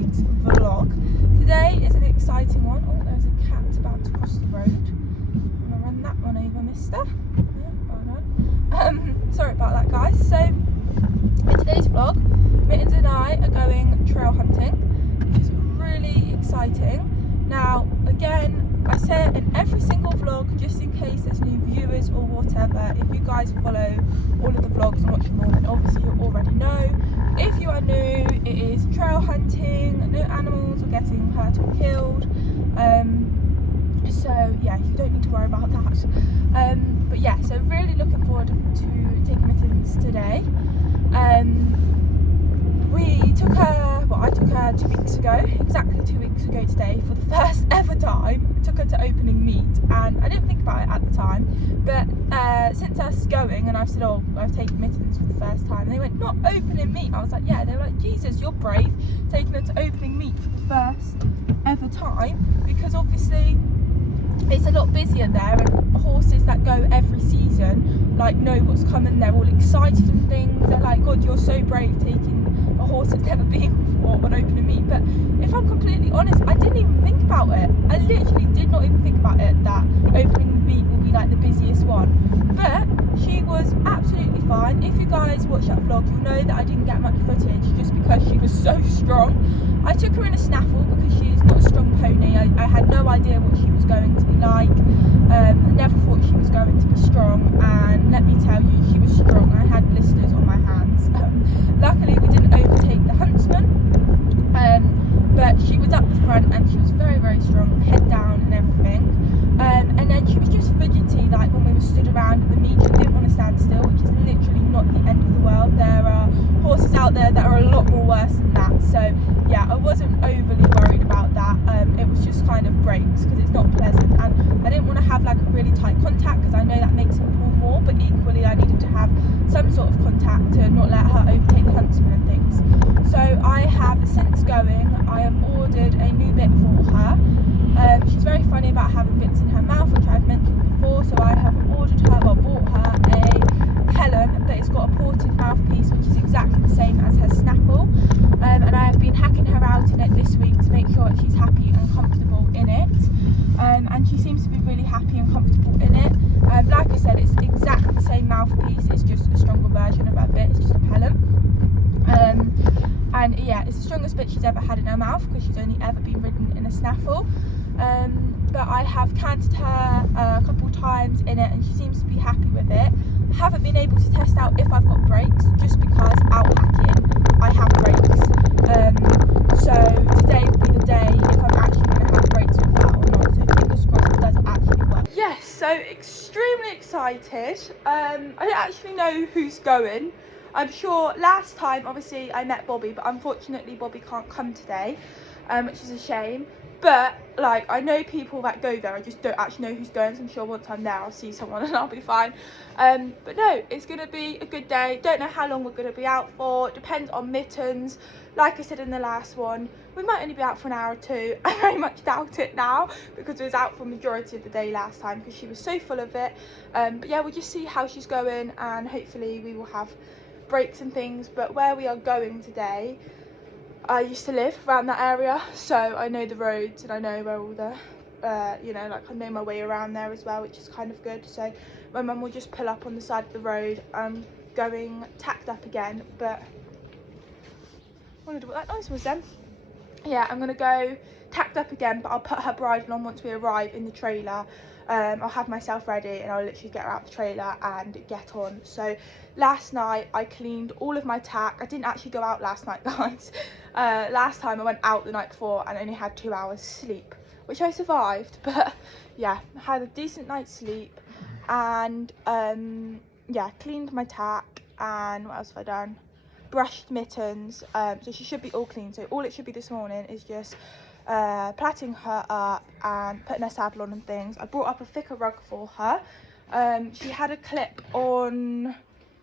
week's vlog. Today is an exciting one. Oh, there's a cat about to cross the road. I'm gonna run that one over, mister. Yeah, well done. Sorry about that, guys. So in today's vlog, Mittens and I are going trail hunting, which is really exciting. Now, again, I say it in every single vlog just in case there's new viewers or whatever. If you guys follow all of the vlogs and watch them all, then obviously you already know. If you are new, it is trail hunting, no animals are getting hurt or killed. So yeah, you don't need to worry about that. But yeah, so really looking forward to taking Mittens today. I took her 2 weeks ago, exactly 2 weeks ago today, for the first ever time. I took her to opening meet, and I didn't think about it at the time, but since us going, and I've said, oh, I've taken Mittens for the first time, and they went, not opening meet. I was like, yeah. They were like, Jesus, you're brave, taking her to opening meet for the first ever time, because obviously it's a lot busier there, and horses that go every season like know what's coming. They're all excited and things. They're like, God, you're so brave taking a horse that's never been before on opening meet. But if I'm completely honest, I didn't even think about it. I literally did not even think about it, that opening meet will be like the busiest one. But she was absolutely fine. If you guys watch that vlog, you'll know that I didn't get much footage just because she was so strong. I took her in a snaffle because she's not a strong pony. I had no idea what she was going to be like. I never thought she was going to be strong, and let me tell you, she was strong. I had blisters on my hands. Luckily we didn't overtake the huntsman, but she was up the front and she was very, very strong, head down and everything. And then she was just fidgety, like when we were stood around at the meet. She didn't want to stand still, which is literally not the end of the world. There are horses out there that are a lot more worse than that. So yeah, I wasn't overly worried about that. It was just kind of breaks because it's not pleasant, and I didn't want to have like a really tight contact because I know that makes them pull more, but equally I needed to have some sort of contact to not let her overtake the huntsman and things. So I have, since going, I have ordered a new bit for her. She's very funny about having bits in her mouth, which I've mentioned before, so I have bought her a Helen, but it's got a ported mouthpiece, which is exactly the same as her snaffle, and I have been hacking her out in it this week to make sure that she's happy and comfortable in it, and she seems to be really happy and comfortable in it. Like I said, it's exactly the same mouthpiece, it's just a stronger version of her bit, it's just a Helen. And yeah, it's the strongest bit she's ever had in her mouth because she's only ever been ridden in a snaffle. But I have canted her a couple times in it and she seems to be happy with it. I haven't been able to test out if I've got brakes just because out hacking I have brakes. So today will be the day if I'm actually going to have brakes with that or not. So fingers crossed it does actually work. Yes, so extremely excited. I don't actually know who's going. I'm sure last time obviously I met Bobby, but unfortunately Bobby can't come today, which is a shame. But like, I know people that go there, I just don't actually know who's going, so I'm sure once I'm there I'll see someone and I'll be fine. But no, it's going to be a good day. Don't know how long we're going to be out for, it depends on Mittens. Like I said in the last one, we might only be out for an hour or two. I very much doubt it now because we was out for the majority of the day last time because she was so full of it. But yeah, we'll just see how she's going and hopefully we will have breaks and things. But where we are going today, I used to live around that area, so I know the roads and I know where all the you know, like I know my way around there as well, which is kind of good. So my mum will just pull up on the side of the road. I'm going tacked up again, but I wondered what that noise was then. Yeah, I'm gonna go tacked up again, but I'll put her bridle on once we arrive in the trailer. I'll have myself ready and I'll literally get her out the trailer and get on. So last night I cleaned all of my tack. I didn't actually go out last night, guys. Last time I went out the night before and only had 2 hours sleep, which I survived, but yeah, I had a decent night's sleep. And yeah, cleaned my tack, and what else have I done? Brushed Mittens, so she should be all clean. So all it should be this morning is just plaiting her up and putting her saddle on and things. I brought up a thicker rug for her. She had a clip on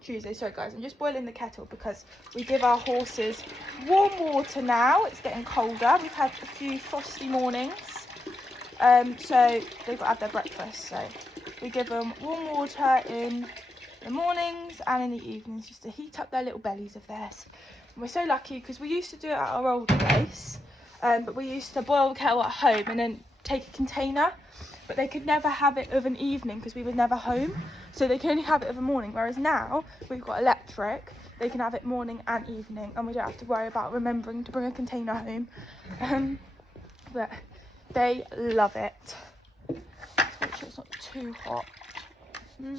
Tuesday. Sorry guys, I'm just boiling the kettle because we give our horses warm water now. It's getting colder. We've had a few frosty mornings, so they've got to have their breakfast. So we give them warm water in the mornings and in the evenings, just to heat up their little bellies of theirs. And we're so lucky because we used to do it at our old place, but we used to boil the kettle at home and then take a container, but they could never have it of an evening because we were never home, so they can only have it of a morning, whereas now we've got electric, they can have it morning and evening, and we don't have to worry about remembering to bring a container home. But they love it. Let's make sure it's not too hot. Yeah,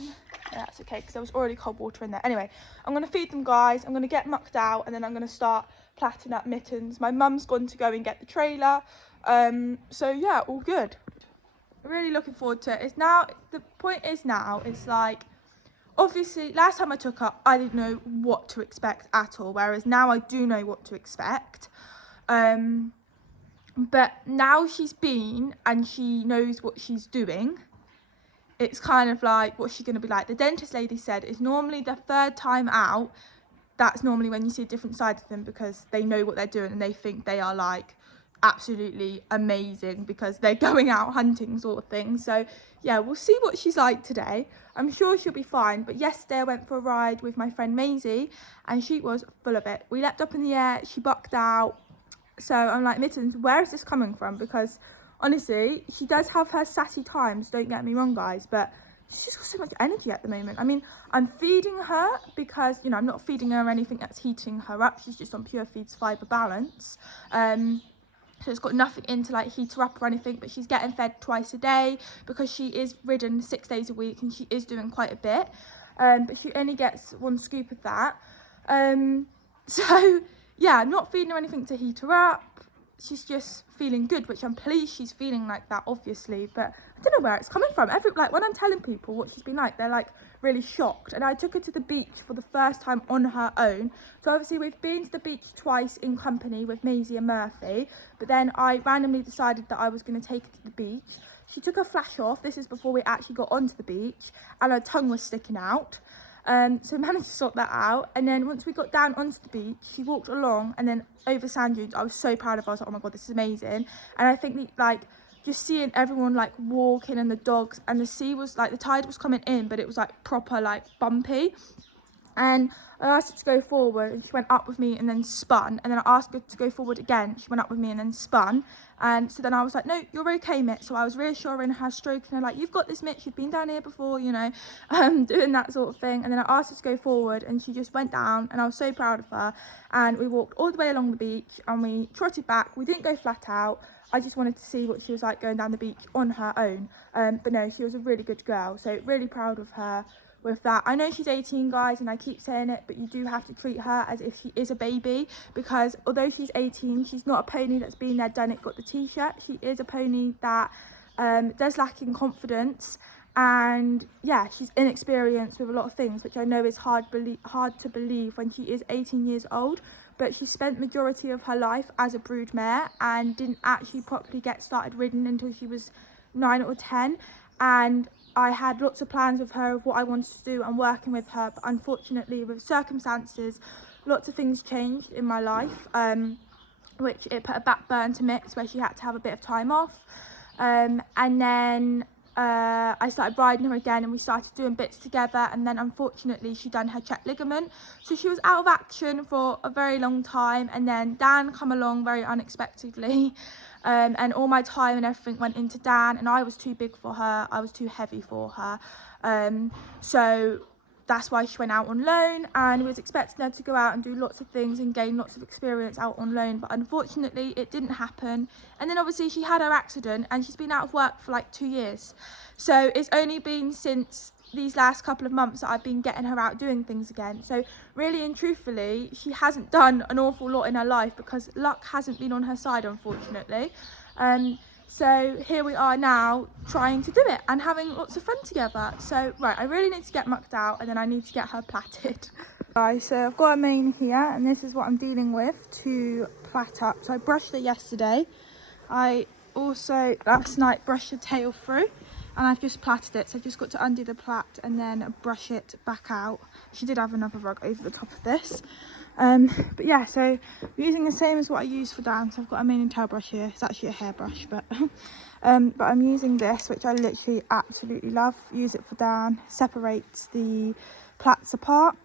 that's okay because there was already cold water in there. Anyway, I'm going to feed them, guys. I'm going to get mucked out and then I'm going to start plaiting up Mittens. My mum's gone to go and get the trailer. So yeah, all good. Really looking forward to it. It's now, the point is now, it's like, obviously last time I took her I didn't know what to expect at all, whereas now I do know what to expect. But now she's been and she knows what she's doing, it's kind of like, what's she going to be like? The dentist lady said it's normally the third time out, that's normally when you see a different side to them, because they know what they're doing and they think they are like absolutely amazing because they're going out hunting sort of thing. So yeah, we'll see what she's like today. I'm sure she'll be fine. But yesterday I went for a ride with my friend Maisie and she was full of it. We leapt up in the air, she bucked out. So I'm like, Mittens, where is this coming from? Because honestly, she does have her sassy times, don't get me wrong, guys, but she's just got so much energy at the moment. I mean, I'm feeding her because, you know, I'm not feeding her anything that's heating her up. She's just on Pure Feeds Fibre Balance. So it's got nothing in to like heat her up or anything, but she's getting fed twice a day because she is ridden 6 days a week and she is doing quite a bit. But she only gets one scoop of that. So yeah, I'm not feeding her anything to heat her up. She's just feeling good, which I'm pleased she's feeling like that, obviously, but I don't know where it's coming from. Like when I'm telling people what she's been like, they're like really shocked. And I took her to the beach for the first time on her own. So obviously we've been to the beach twice in company with Maisie and Murphy, but then I randomly decided that I was going to take her to the beach. She took her flash off. This is before we actually got onto the beach, and her tongue was sticking out. So I managed to sort that out, and then once we got down onto the beach, she walked along and then over sand dunes. I was so proud of her. I was like, oh my god, this is amazing. And I think like just seeing everyone like walking and the dogs, and the sea was like, the tide was coming in, but it was like proper like bumpy. And I asked her to go forward and she went up with me and then spun, and then I asked her to go forward again, she went up with me and then spun. And so then I was like, no, you're okay, Mitt. So I was reassuring her, stroking her, like, you've got this, Mitt, you've been down here before, you know, doing that sort of thing. And then I asked her to go forward and she just went down, and I was so proud of her. And we walked all the way along the beach and we trotted back. We didn't go flat out. I just wanted to see what she was like going down the beach on her own. But no, she was a really good girl. So really proud of her with that. I know she's 18, guys, and I keep saying it, but you do have to treat her as if she is a baby, because although she's 18, she's not a pony that's been there, done it, got the t-shirt. She is a pony that does lack in confidence, and yeah, she's inexperienced with a lot of things, which I know is hard to believe when she is 18 years old. But she spent majority of her life as a brood mare and didn't actually properly get started ridden until she was 9 or 10. And I had lots of plans with her of what I wanted to do and working with her, but unfortunately with circumstances, lots of things changed in my life, which it put a back burn to mix, where she had to have a bit of time off. And then I started riding her again and we started doing bits together, and then unfortunately she done her check ligament, so she was out of action for a very long time. And then Dan come along very unexpectedly, and all my time and everything went into Dan, and I was too big for her, I was too heavy for her, so that's why she went out on loan, and we was expecting her to go out and do lots of things and gain lots of experience out on loan, but unfortunately it didn't happen. And then obviously she had her accident and she's been out of work for like 2 years, so it's only been since these last couple of months that I've been getting her out doing things again. So really and truthfully, she hasn't done an awful lot in her life because luck hasn't been on her side, unfortunately. So here we are now trying to do it and having lots of fun together. So right, I really need to get mucked out and then I need to get her plaited. Guys, so I've got a mane here and this is what I'm dealing with to plait up. So I brushed it yesterday. I also last night brushed the tail through, and I've just plaited it, so I've just got to undo the plait and then brush it back out. She did have another rug over the top of this. But yeah, so I'm using the same as what I use for Dan. So I've got a mane and tail brush here. It's actually a hairbrush, but I'm using this, which I literally absolutely love. Use it for Dan. Separates the plats apart.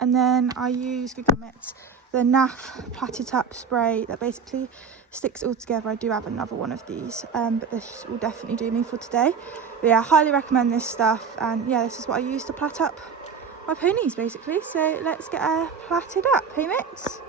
And then I use Google Mitts, the NAF Plaited Up spray that basically sticks it all together. I do have another one of these, but this will definitely do me for today. But yeah, I highly recommend this stuff. And yeah, this is what I use to plait up my ponies basically. So let's get her plaited up. Hey Mitts?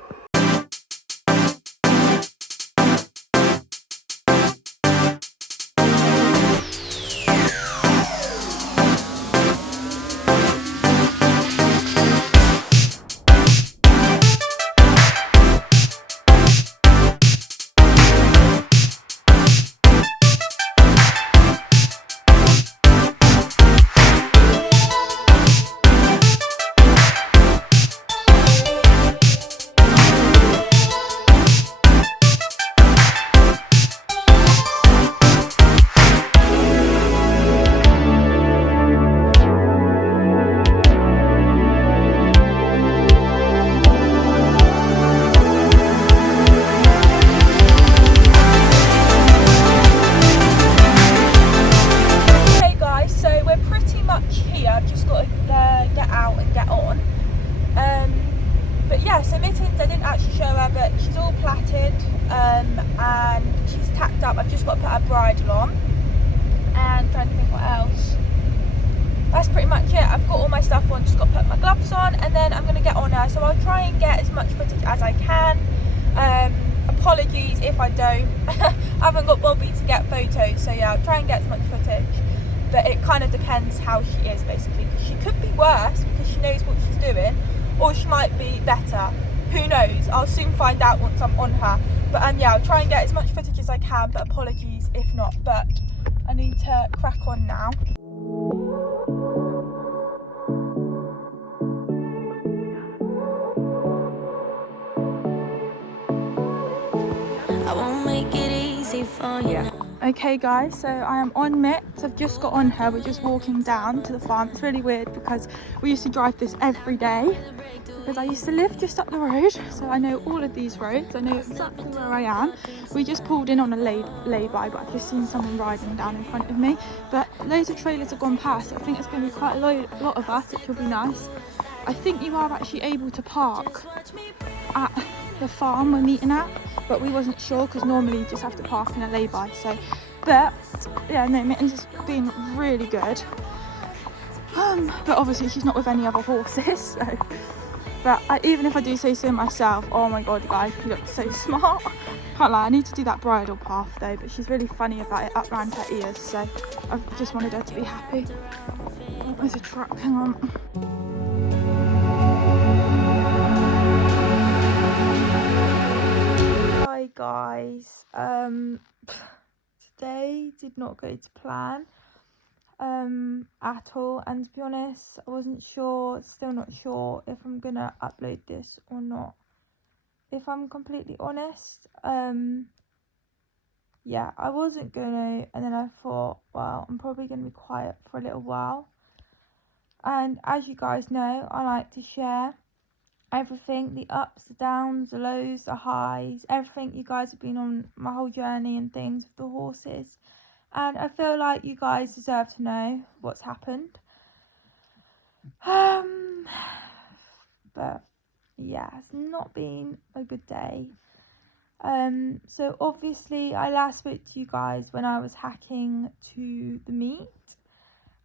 So Mittens, I didn't actually show her, but she's all plaited and she's tacked up. I've just got to put her bridle on, and trying to think what else. That's pretty much it. I've got all my stuff on, just got to put my gloves on, and then I'm going to get on her. So I'll try and get as much footage as I can. Apologies if I don't. I haven't got Bobby to get photos, so yeah, I'll try and get as much footage. But it kind of depends how she is basically, because she could be worse because she knows what she's doing, or she might be better. Who knows? I'll soon find out once I'm on her. But yeah, I'll try and get as much footage as I can, but apologies if not. But I need to crack on now. I won't make it easy for you. Yeah. Okay guys, so I am on Mitts. I've just got on her. We're just walking down to the farm. It's really weird because we used to drive this every day because I used to live just up the road, so I know all of these roads. I know exactly where I am. We just pulled in on a lay-by, but I've just seen someone riding down in front of me. But loads of trailers have gone past, so I think it's going to be quite a lot of us, which will be nice. I think you are actually able to park at the farm we're meeting at, but we wasn't sure because normally you just have to park in a lay-by. So, but yeah, no, Mittens has been really good. But obviously she's not with any other horses. So, but even if I do say so myself, oh my god, guys, she looks so smart. Can't lie, I need to do that bridle path though. But she's really funny about it up round her ears. So I just wanted her to be happy. Oh, there's a truck. Hang on. Hi guys, today did not go to plan at all, and to be honest I wasn't sure, still not sure if I'm gonna upload this or not, if I'm completely honest. Yeah, I wasn't gonna, and then I thought, well, I'm probably gonna be quiet for a little while, and as you guys know, I like to share everything, the ups, the downs, the lows, the highs, everything. You guys have been on my whole journey and things with the horses, and I feel like you guys deserve to know what's happened. But yeah, it's not been a good day. So obviously I last spoke to you guys when I was hacking to the meet,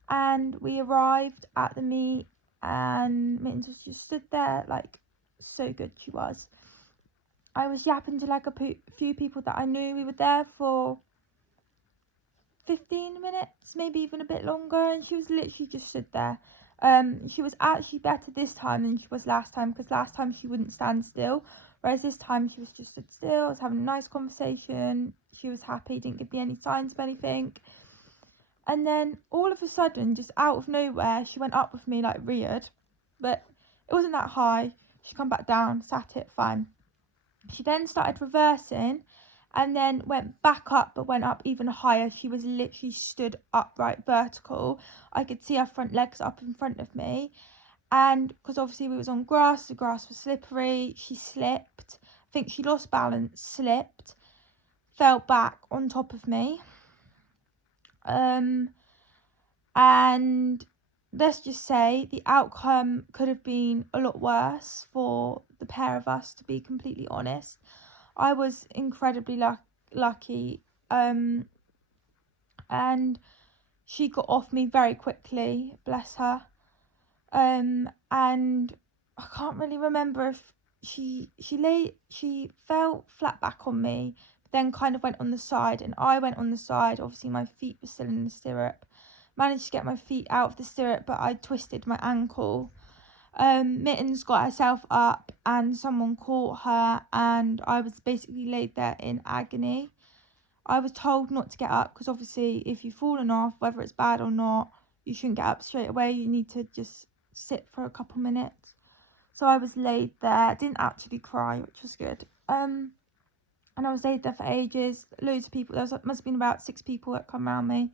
and we arrived at the meet and Mittens was just stood there, like, so good she was. I was yapping to like a few people that I knew. We were there for 15 minutes, maybe even a bit longer, and she was literally just stood there. She was actually better this time than she was last time, because last time she wouldn't stand still, whereas this time she was just stood still. I was having a nice conversation. She was happy, didn't give me any signs of anything. And then all of a sudden, just out of nowhere, she went up with me like reared, but it wasn't that high. She come back down, sat it, fine. She then started reversing and then went back up, but went up even higher. She was literally stood upright, vertical. I could see her front legs up in front of me. And because obviously we was on grass, the grass was slippery, she slipped. I think she lost balance, slipped, fell back on top of me. And let's just say the outcome could have been a lot worse for the pair of us, to be completely honest. I was incredibly lucky, and she got off me very quickly, bless her. And I can't really remember if she fell flat back on me, but then kind of went on the side, and I went on the side. Obviously my feet were still in the stirrup. Managed to get my feet out of the stirrup, but I twisted my ankle. Mittens got herself up and someone caught her, and I was basically laid there in agony. I was told not to get up because obviously if you've fallen off, whether it's bad or not, you shouldn't get up straight away. You need to just sit for a couple minutes. So I was laid there, didn't actually cry, which was good. And I was laid there for ages. Loads of people, must have been about 6 people that come around me.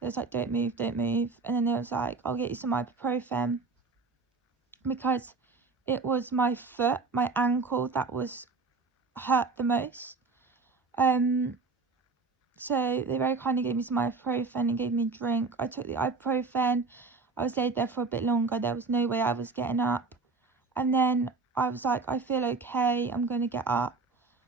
They was like, don't move. And then they was like, I'll get you some ibuprofen, because it was my foot, my ankle, that was hurt the most. So they very kindly gave me some ibuprofen and gave me a drink. I took the ibuprofen. I was laid there for a bit longer. There was no way I was getting up. And then I was like, I feel okay. I'm going to get up.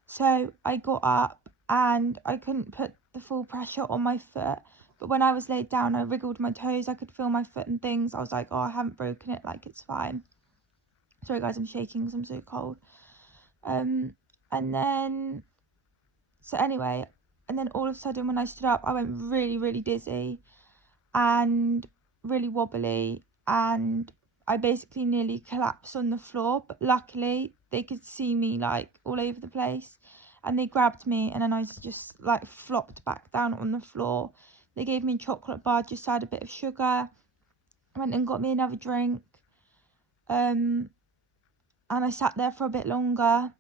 So I got up and I couldn't put the full pressure on my foot. But when I was laid down, I wriggled my toes. I could feel my foot and things. I was like, oh, I haven't broken it. Like, it's fine. Sorry, guys, I'm shaking because I'm so cold. And then all of a sudden when I stood up, I went really, really dizzy and really wobbly, and I basically nearly collapsed on the floor. But luckily they could see me like all over the place, and they grabbed me, and then I just like flopped back down on the floor. They gave me a chocolate bar, just had a bit of sugar, went and got me another drink, and I sat there for a bit longer.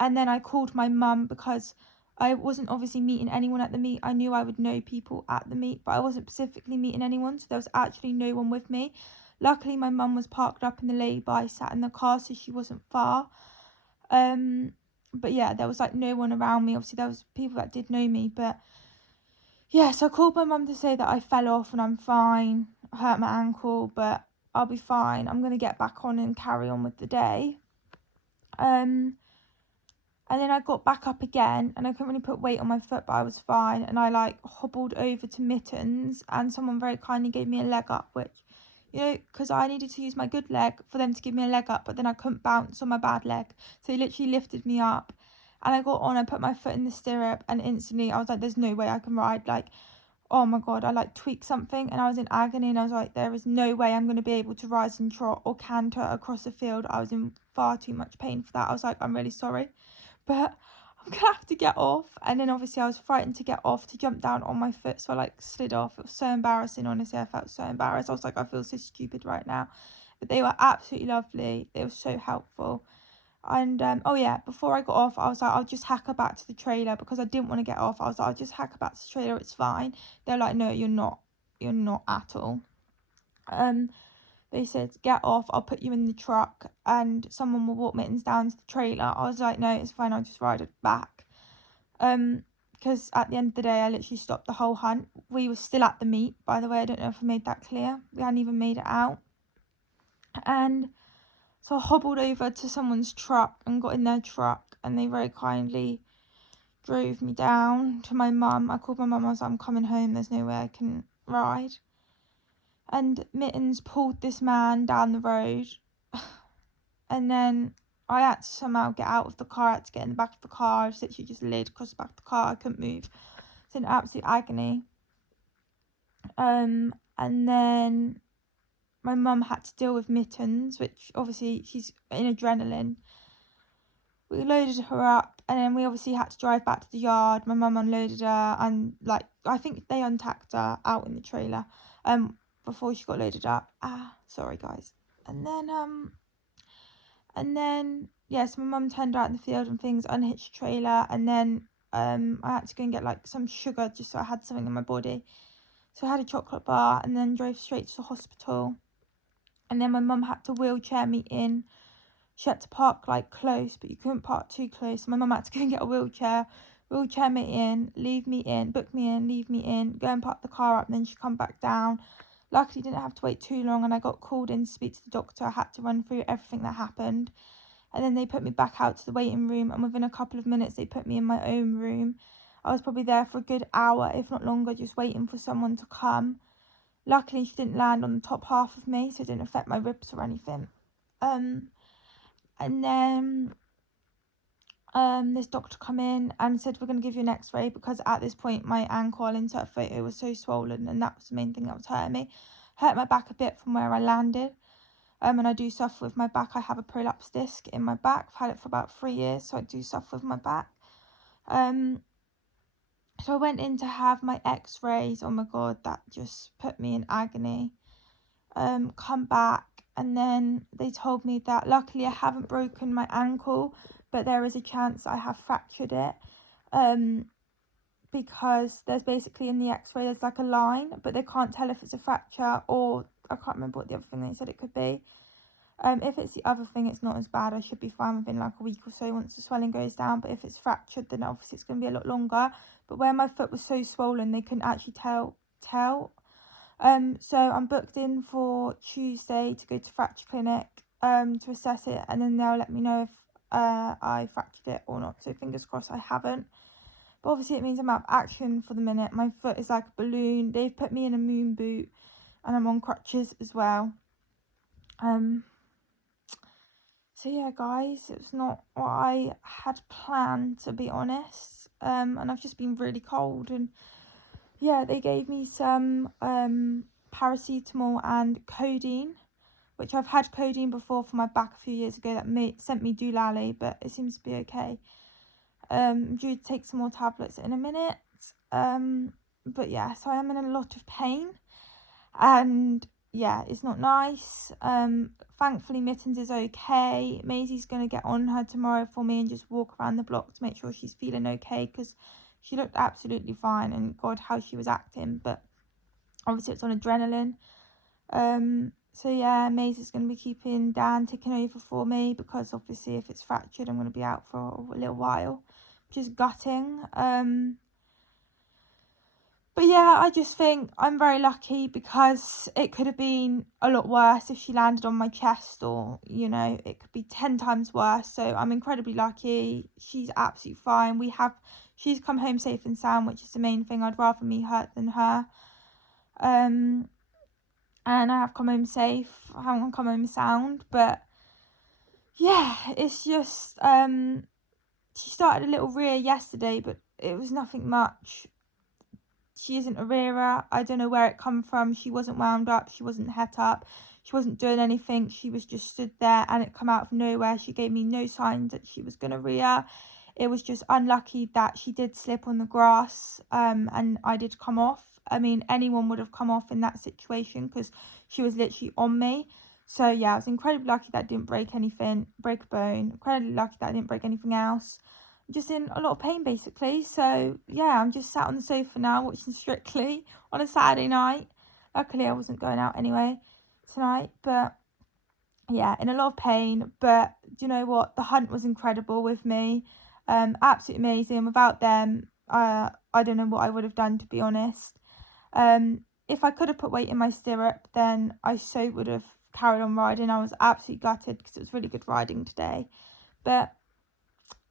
And then I called my mum because I wasn't obviously meeting anyone at the meet. I knew I would know people at the meet, but I wasn't specifically meeting anyone, so there was actually no one with me. Luckily, my mum was parked up in the lay-by, sat in the car, so she wasn't far. But yeah, there was like no one around me. Obviously, there was people that did know me, but yeah, so I called my mum to say that I fell off and I'm fine. I hurt my ankle, but I'll be fine. I'm going to get back on and carry on with the day. And then I got back up again, and I couldn't really put weight on my foot, but I was fine. And I like hobbled over to Mittens, and someone very kindly gave me a leg up, which, you know, because I needed to use my good leg for them to give me a leg up, but then I couldn't bounce on my bad leg. So they literally lifted me up, and I got on, I put my foot in the stirrup, and instantly I was like, there's no way I can ride. Like, oh my God, I like tweaked something, and I was in agony, and I was like, there is no way I'm going to be able to rise and trot or canter across the field. I was in far too much pain for that. I was like, I'm really sorry, but I'm going to have to get off. And then obviously I was frightened to get off, to jump down on my foot, so I like slid off. It was so embarrassing, honestly. I felt so embarrassed. I was like, I feel so stupid right now. But they were absolutely lovely. They were so helpful. And oh yeah, before I got off, I was like, I'll just hack her back to the trailer, because I didn't want to get off. I was like, I'll just hack her back to the trailer, it's fine. They're like, no, you're not at all. They said, get off, I'll put you in the truck and someone will walk Mittens down to the trailer. I was like, no, it's fine, I'll just ride it back. Because at the end of the day, I literally stopped the whole hunt. We were still at the meet, by the way. I don't know if I made that clear. We hadn't even made it out. And so I hobbled over to someone's truck and got in their truck, and they very kindly drove me down to my mum. I called my mum, I was like, I'm coming home, there's no way I can ride. And Mittens pulled this man down the road, and then I had to somehow get out of the car. I had to get in the back of the car. I was literally just laid across the back of the car. I couldn't move. It's in absolute agony. And then my mum had to deal with Mittens, which obviously she's in adrenaline. We loaded her up, and then we obviously had to drive back to the yard. My mum unloaded her, and like I think they untacked her out in the trailer before she got loaded up. Sorry guys. And then yes, my mum turned out in the field and things, unhitched the trailer, and then I had to go and get like some sugar just so I had something in my body. So I had a chocolate bar and then drove straight to the hospital. And then my mum had to wheelchair me in. She had to park like close, but you couldn't park too close. So my mum had to go and get a wheelchair me in, leave me in, book me in, leave me in, go and park the car up, and then she'd come back down, Luckily didn't have to wait too long, and I got called in to speak to the doctor. I had to run through everything that happened, and then they put me back out to the waiting room, and within a couple of minutes they put me in my own room. I was probably there for a good hour, if not longer, just waiting for someone to come. Luckily she didn't land on the top half of me, so it didn't affect my ribs or anything. And then this doctor come in and said, we're going to give you an x-ray, because at this point my ankle, I'll insert a photo, was so swollen, and that was the main thing that was hurting me. Hurt my back a bit from where I landed, and I do suffer with my back. I have a prolapse disc in my back. I've had it for about 3 years, so I do suffer with my back. So I went in to have my x-rays. Oh my god, that just put me in agony. Come back, and then they told me that luckily I haven't broken my ankle, but there is a chance I have fractured it, because there's basically in the x-ray there's like a line, but they can't tell if it's a fracture, or I can't remember what the other thing they said it could be. If it's the other thing, it's not as bad. I should be fine within like a week or so once the swelling goes down, but if it's fractured, then obviously it's going to be a lot longer. But where my foot was so swollen, they couldn't actually tell. So I'm booked in for Tuesday to go to fracture clinic to assess it, and then they'll let me know if I fractured it or not. So fingers crossed I haven't. But obviously it means I'm out of action for the minute. My foot is like a balloon. They've put me in a moon boot, and I'm on crutches as well. So yeah, guys, it was not what I had planned, to be honest. And I've just been really cold, and yeah, they gave me some paracetamol and codeine, which I've had codeine before for my back a few years ago. That sent me doolally, but it seems to be okay. I'm due to take some more tablets in a minute. But yeah, so I am in a lot of pain, and yeah, it's not nice. Thankfully Mittens is okay. Maisie's going to get on her tomorrow for me and just walk around the block to make sure she's feeling okay, because she looked absolutely fine, and god, how she was acting, but obviously it's on adrenaline. So yeah, Maisie's going to be keeping Dan ticking over for me, because obviously if it's fractured I'm going to be out for a little while, which is gutting. But yeah, I just think I'm very lucky, because it could have been a lot worse if she landed on my chest, or, you know, it could be 10 times worse. So I'm incredibly lucky. She's absolutely fine. She's come home safe and sound, which is the main thing. I'd rather me hurt than her. And I have come home safe. I haven't come home sound, but yeah, it's just, she started a little rear yesterday, but it was nothing much. She isn't a rearer. I don't know where it come from. She wasn't wound up. She wasn't het up. She wasn't doing anything. She was just stood there, and it come out of nowhere. She gave me no signs that she was going to rear. It was just unlucky that she did slip on the grass, and I did come off. I mean, anyone would have come off in that situation, because she was literally on me. So yeah, I was incredibly lucky that I didn't break a bone. Incredibly lucky that I didn't break anything else. Just in a lot of pain basically. So yeah, I'm just sat on the sofa now watching Strictly on a Saturday night. Luckily I wasn't going out anyway tonight, but yeah, in a lot of pain. But do you know what, the hunt was incredible with me. Absolutely amazing. Without them, I don't know what I would have done, to be honest. If I could have put weight in my stirrup, then I so would have carried on riding. I was absolutely gutted, because it was really good riding today. But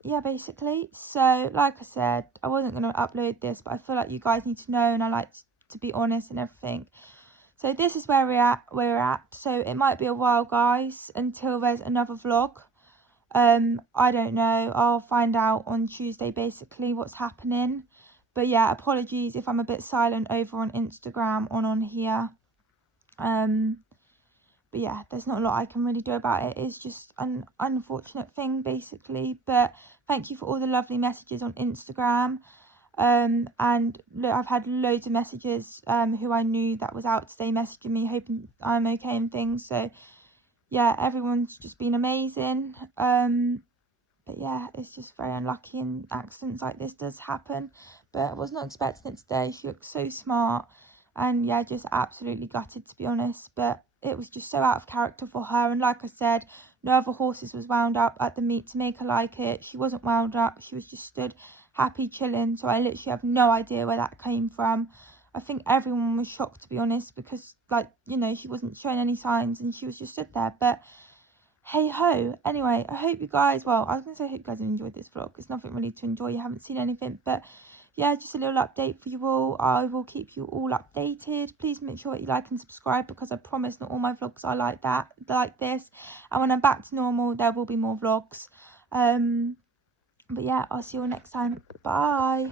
yeah, basically. So like I said, I wasn't going to upload this, but I feel like you guys need to know, and I like to be honest and everything. So this is where we're at. So it might be a while, guys, until there's another vlog. I don't know. I'll find out on Tuesday basically what's happening. But yeah, apologies if I'm a bit silent over on Instagram or on here. But yeah, there's not a lot I can really do about it. It's just an unfortunate thing, basically. But thank you for all the lovely messages on Instagram. And look, I've had loads of messages who I knew that was out today messaging me, hoping I'm okay and things. So yeah, everyone's just been amazing. But yeah, it's just very unlucky, and accidents like this does happen. But I was not expecting it today. She looked so smart, and yeah, just absolutely gutted, to be honest. But it was just so out of character for her. And like I said, no other horses was wound up at the meet to make her like it. She wasn't wound up. She was just stood happy, chilling. So I literally have no idea where that came from. I think everyone was shocked, to be honest, because, like, you know, she wasn't showing any signs and she was just stood there. But hey ho. Anyway, I hope you guys, well, I was going to say I hope you guys have enjoyed this vlog. It's nothing really to enjoy. You haven't seen anything. But yeah, just a little update for you all. I will keep you all updated. Please make sure that you like and subscribe, because I promise not all my vlogs are like this. And when I'm back to normal, there will be more vlogs. But yeah, I'll see you all next time. Bye.